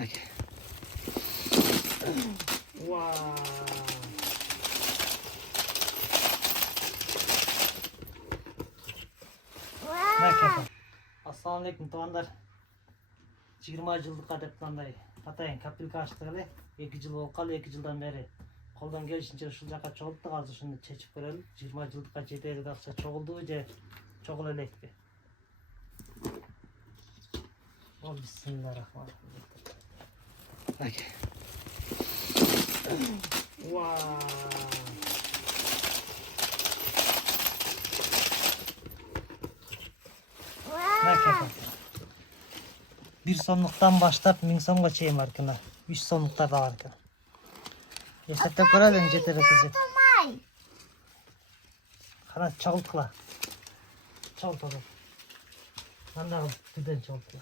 Okay. Wow. Assalamu alaikum tuğanlar. 20 yıllık adetlanday. Atayın kapil kaçtığı 2 yıl olqalı 2 yıldan beri. Koldan gelişince şu jaka çoğulttu azı şunu çeçip verelim. 20 yıllık жетeri de akça çoğuldu je çoğul elekti. O bismillahirrahmanirrahim. Okay. Wow. Bir sonluktan başlayıp 1000 songa çeyim arkına. 3 sonlukta da arkına. Yaşatıp görelim jeter ekecek. Kana çalıkla. Çalık oğlum. Anladım. Tüden çalıkla.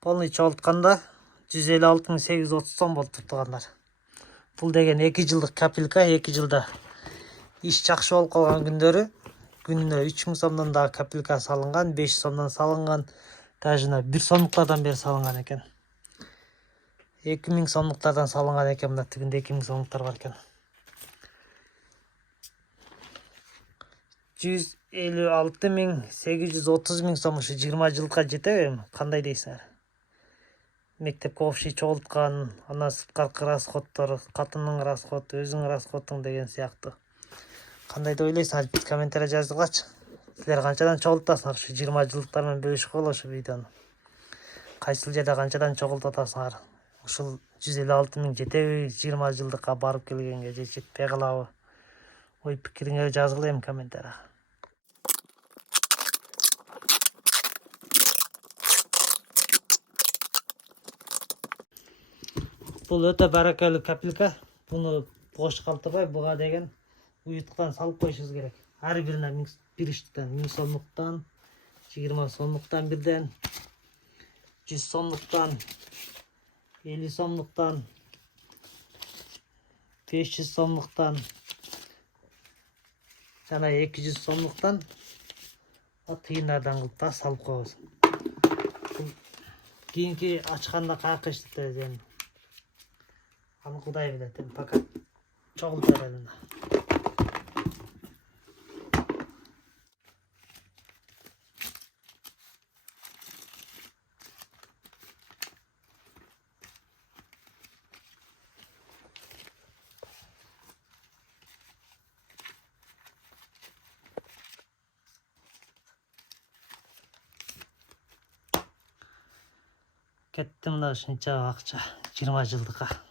Polni çoğaltқанда 156.830 сом болды тұтығандар. Бұл деген 2 жылдық капелька, 2 жылда иш жакшы болуп калган күндөрү күнүнө 3000 сомдон дагы копилка салынган, 500 сомдон салынган, даже 1 сомдуктардан бери салынган экен. 2000 сомдуктардан салынган экен, мына тигинде 2000 сомдуктар бар экен. 156.830.000 сом ушу 20 жылга жетеби? Кандай дейсиңер? Мектепке общий чогулткан, анан сырткаркы расходдор, катындын расходу, өзүңүн расходуң деген сыяктуу. Кандай деп ойлойсуңар? Биз комментарий жазгылачы. Силер канчадан чогултасыңар ушу 20 жылдыктар менен бөлүшүп койгула ушу видеону. Кайсыл жерде канчадан чогултуп атасыңар? Ушул 156.000 жетеби 20 жылдыкка барып келгенге, же жетпей калабы? Ой пикириңерди жазгыла эми комментарийга. Бул өтө баракелүү копилка. Буну бош калтырбай, буга деген уюттуктан салып коюшубуз керек. Ар бирине бир үчтөн 1000 сомдуктан, 20 сомдуктан бирден, 100 сомдуктан, 50 сомдуктан, 500 сомдуктан жана 200 сомдуктан тыйындардан кылып да салып коебуз. Кийинки ачканда каяка иштетебиз эми. Аны Кудай билет. Пока чогулта берели. Кеттим да ушунча акча 20 жылдыкка.